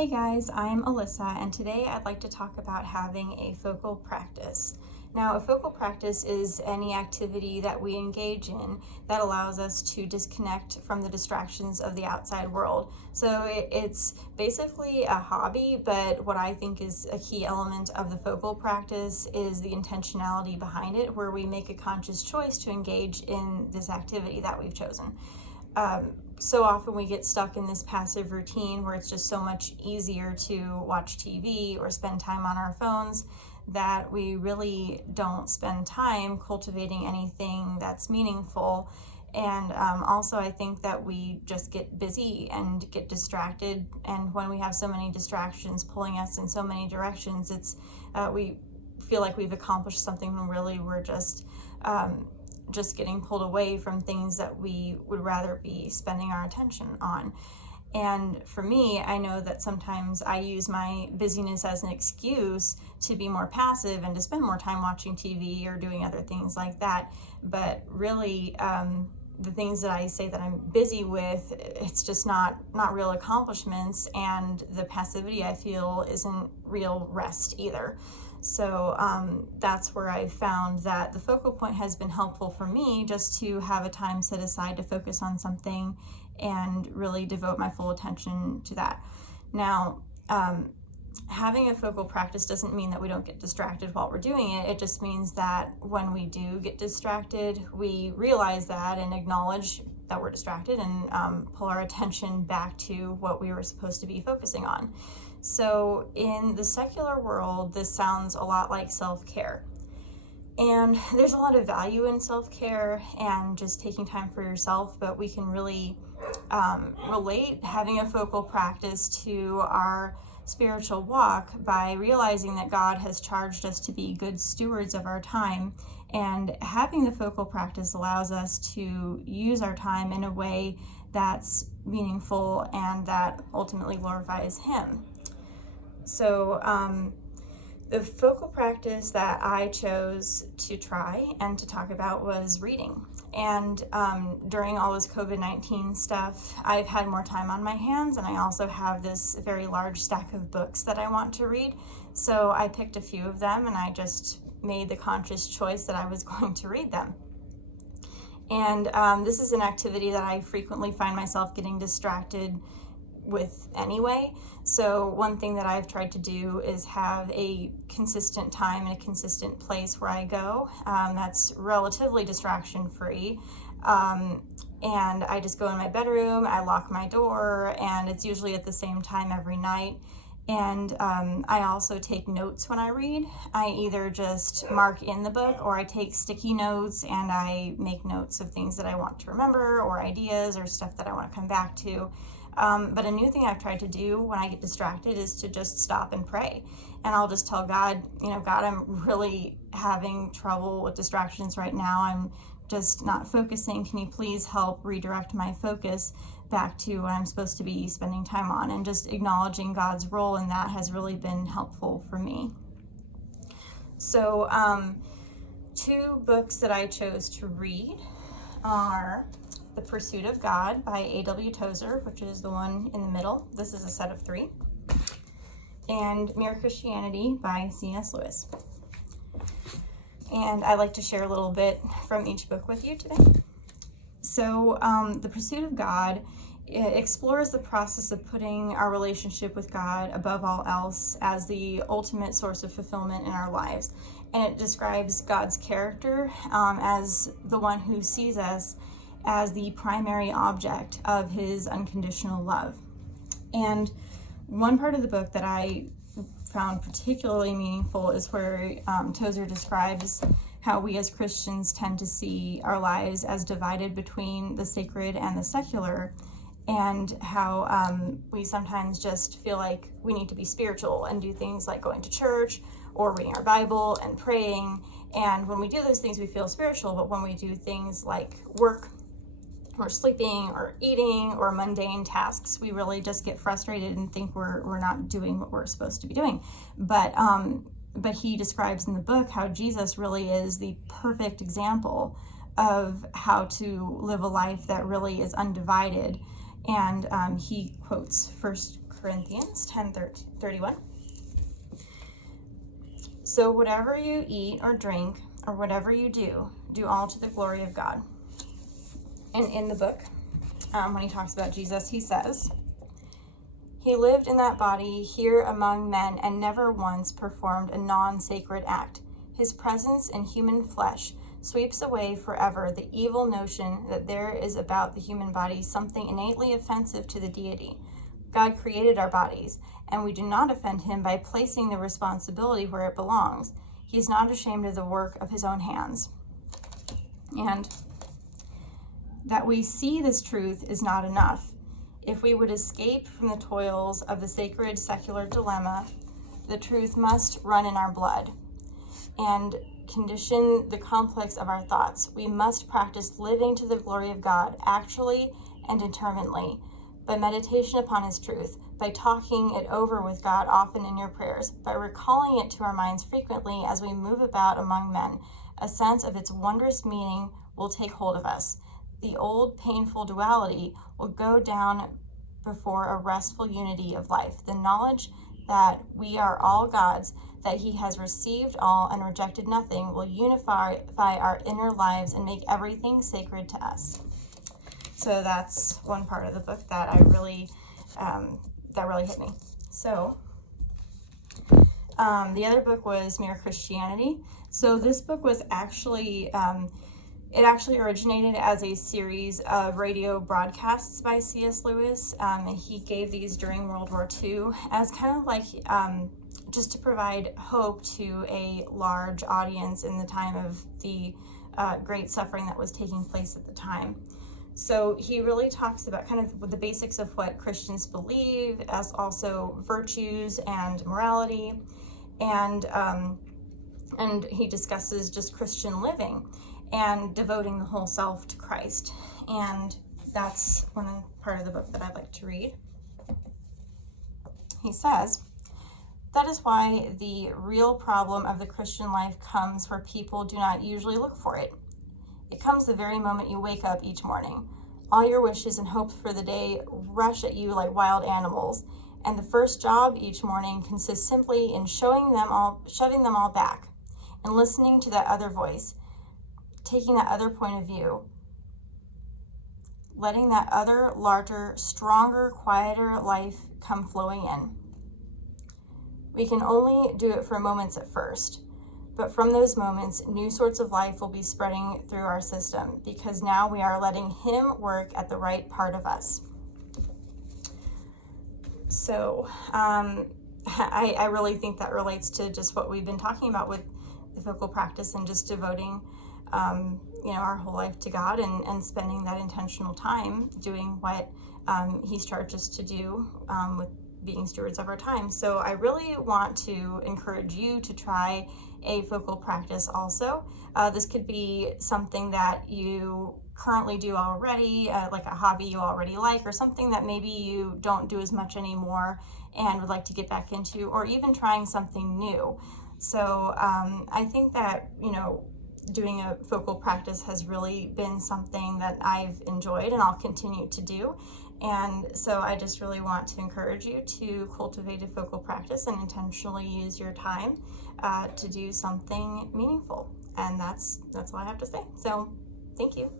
Hey guys, I'm Alyssa, and today I'd like to talk about having a focal practice. Now, a focal practice is any activity that we engage in that allows us to disconnect from the distractions of the outside world. So it's basically a hobby, but what I think is a key element of the focal practice is the intentionality behind it, where we make a conscious choice to engage in this activity that we've chosen. So often we get stuck in this passive routine where it's just so much easier to watch TV or spend time on our phones that we really don't spend time cultivating anything that's meaningful. And also I think that we just get busy and get distracted. And when we have so many distractions pulling us in so many directions, we feel like we've accomplished something when really we're just getting pulled away from things that we would rather be spending our attention on. And for me, I know that sometimes I use my busyness as an excuse to be more passive and to spend more time watching TV or doing other things like that. But really, the things that I say that I'm busy with, it's just not real accomplishments, and the passivity I feel isn't real rest either. So that's where I found that the focal point has been helpful for me, just to have a time set aside to focus on something and really devote my full attention to that. Now, having a focal practice doesn't mean that we don't get distracted while we're doing it. It just means that when we do get distracted, we realize that and acknowledge that we're distracted and pull our attention back to what we were supposed to be focusing on. So in the secular world, this sounds a lot like self-care. And there's a lot of value in self-care and just taking time for yourself, but we can really relate having a focal practice to our spiritual walk by realizing that God has charged us to be good stewards of our time, and having the focal practice allows us to use our time in a way that's meaningful and that ultimately glorifies Him. So the focal practice that I chose to try and to talk about was reading. And during all this COVID-19 stuff, I've had more time on my hands, and I also have this very large stack of books that I want to read. So I picked a few of them, and I just made the conscious choice that I was going to read them. And this is an activity that I frequently find myself getting distracted with anyway. So one thing that I've tried to do is have a consistent time and a consistent place where I go that's relatively distraction free. And I just go in my bedroom, I lock my door, and it's usually at the same time every night. And I also take notes when I read. I either just mark in the book, or I take sticky notes and I make notes of things that I want to remember, or ideas or stuff that I want to come back to. But a new thing I've tried to do when I get distracted is to just stop and pray. And I'll just tell God, God, I'm really having trouble with distractions right now. I'm just not focusing. Can you please help redirect my focus back to what I'm supposed to be spending time on? And just acknowledging God's role in that has really been helpful for me. So two books that I chose to read are The Pursuit of God by A.W. Tozer, which is the one in the middle. This is a set of 3. And Mere Christianity by C.S. Lewis. And I'd like to share a little bit from each book with you today. So The Pursuit of God, it explores the process of putting our relationship with God above all else as the ultimate source of fulfillment in our lives. And it describes God's character as the one who sees us as the primary object of His unconditional love. And one part of the book that I found particularly meaningful is where Tozer describes how we as Christians tend to see our lives as divided between the sacred and the secular, and how we sometimes just feel like we need to be spiritual and do things like going to church or reading our Bible and praying. And when we do those things, we feel spiritual, but when we do things like work or sleeping or eating or mundane tasks, we really just get frustrated and think we're not doing what we're supposed to be doing. But he describes in the book how Jesus really is the perfect example of how to live a life that really is undivided And he quotes 1 Corinthians 10:31. So whatever you eat or drink or whatever you do, do all to the glory of God. And in the book, when he talks about Jesus, he says, he lived in that body here among men and never once performed a non-sacred act. His presence in human flesh sweeps away forever the evil notion that there is about the human body something innately offensive to the deity. God created our bodies, and we do not offend him by placing the responsibility where it belongs. He is not ashamed of the work of his own hands. And that we see this truth is not enough. If we would escape from the toils of the sacred secular dilemma, the truth must run in our blood and condition the complex of our thoughts. We must practice living to the glory of God, actually and determinedly, by meditation upon his truth, by talking it over with God often in your prayers, by recalling it to our minds frequently as we move about among men. A sense of its wondrous meaning will take hold of us. The old painful duality will go down before a restful unity of life. The knowledge that we are all God's, that he has received all and rejected nothing, will unify our inner lives and make everything sacred to us. So that's one part of the book that that really hit me. So the other book was Mere Christianity. So this book was actually it actually originated as a series of radio broadcasts by C.S. Lewis, and he gave these during World War II as kind of like just to provide hope to a large audience in the time of the great suffering that was taking place at the time. So he really talks about kind of the basics of what Christians believe, as also virtues and morality, and he discusses just Christian living and devoting the whole self to Christ. And that's one part of the book that I'd like to read. He says, that is why the real problem of the Christian life comes where people do not usually look for it. It comes the very moment you wake up each morning. All your wishes and hopes for the day rush at you like wild animals, and the first job each morning consists simply in shoving them all back, and listening to that other voice, taking that other point of view, letting that other larger, stronger, quieter life come flowing in. We can only do it for moments at first, but from those moments, new sorts of life will be spreading through our system, because now we are letting him work at the right part of us. So I really think that relates to just what we've been talking about with the focal practice and just devoting our whole life to God and spending that intentional time doing what he's charged us to do with being stewards of our time. So I really want to encourage you to try a focal practice also. This could be something that you currently do already, like a hobby you already like, or something that maybe you don't do as much anymore and would like to get back into, or even trying something new. So I think that, doing a focal practice has really been something that I've enjoyed and I'll continue to do. And so I just really want to encourage you to cultivate a focal practice and intentionally use your time to do something meaningful. And that's all I have to say. So thank you.